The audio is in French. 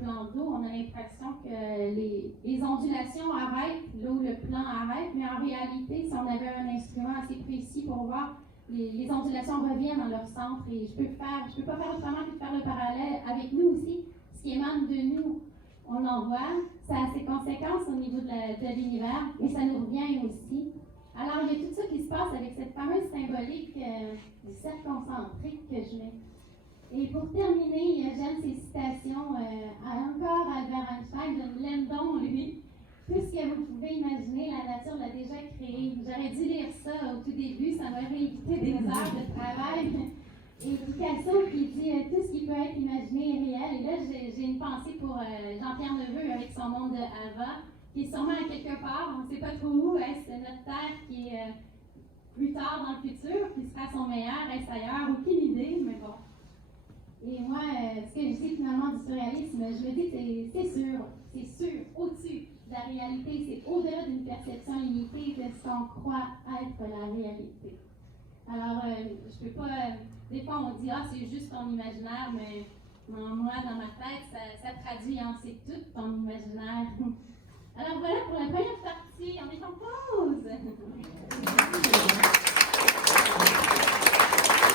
plan d'eau, on a l'impression que les ondulations arrêtent, là où le plan arrête, mais en réalité, si on avait un instrument assez précis pour voir, les ondulations reviennent dans leur centre et je peux pas faire autrement que de faire le parallèle avec nous aussi. Ce qui émane de nous, on l'envoie, ça a ses conséquences au niveau de l'univers, et ça nous revient aussi. Alors, il y a tout ça qui se passe avec cette fameuse symbolique du cercle concentrique que je mets. Et pour terminer, j'aime ces citations encore Albert Einstein, je l'aime donc, lui. Tout ce que vous pouvez imaginer, la nature l'a déjà créé. J'aurais dû lire ça au tout début, ça m'aurait évité des heures de travail. Et Picasso qui dit tout ce qui peut être imaginé est réel. Et là, j'ai une pensée pour Jean-Pierre Neveu avec son monde de Ava, qui est sûrement à quelque part, on ne sait pas trop où, est-ce notre Terre qui est plus tard dans le futur, qui sera son meilleur, est-ce ailleurs, aucune idée, mais bon. Et moi, ce que je dis finalement du surréalisme, je me dis que c'est sûr, au-dessus de la réalité, c'est au-delà d'une perception limitée de ce qu'on croit être la réalité. Alors, je peux pas, des fois on dit, c'est juste ton imaginaire, mais moi, dans ma tête, ça traduit, c'est tout ton imaginaire. Alors voilà pour la première